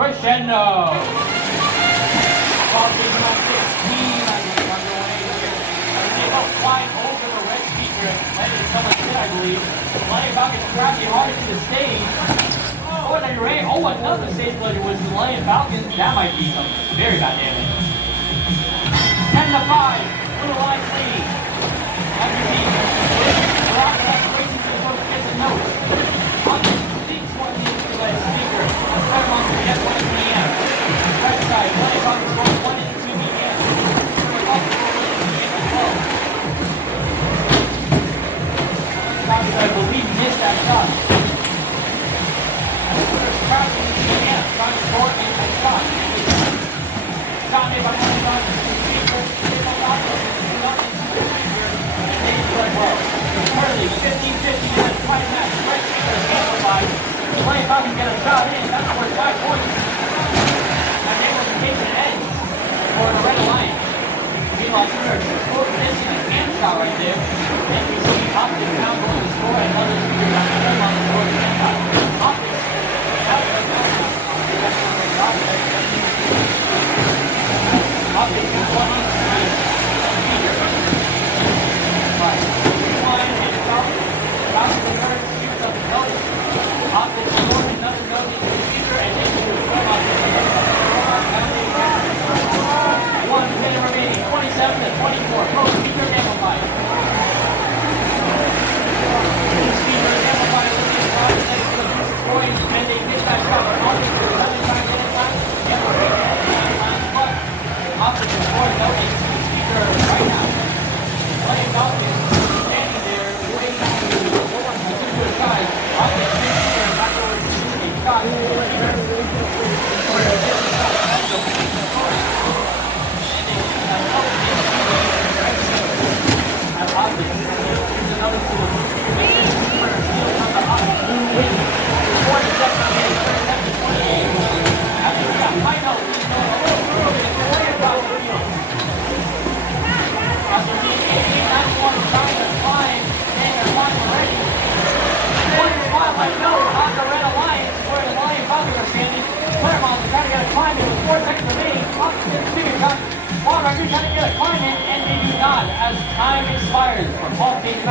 crescendo. Offseason on 16, I believe, underway here. They go flying over the red speaker, landing someone hit, I believe. Millennium Falcons crashing hard into the stage. Oh, and then Ray, another stage pleasure was the Millennium Falcons. That might be some very bad damage. 10-5, Blue Line lead. Underneath, MarauderTech racing to the first gets a note. Optix leads one into the speaker. Clairemonster gets 1 p.m. Right side, Millennium Falcons going 1 and 2 p.m. I believe missed that shot. Crouching into the end, trying to score in that shot. Shot made by Millennium Falcons. Currently 50-50 in the fight match. Right speaker is amplified. Millennium Falcons get a shot in. That's worth 5 points. And they will take an edge for the Red Alliance. Meanwhile, SuperNURDs both missing a hand shot right there. And we see Optix now going to score another speaker on the red line to score the hand shot. Optix Optix is 1 Optix scored another note into the speaker and they can do it. 1 minute remaining, 27-24. Pro speaker amplified. Speaker amplified looking at the next to the boost scoring and they hit that shot. Optix is 11 times in time. But Optix is scoring note into the speaker right now. Millennium Falcons standing there waiting to a side. Optix Clairemonster trying to get a climb in with 4 seconds remaining. Raccoons trying to get a climb in, and they do not, as time expires for Offseason.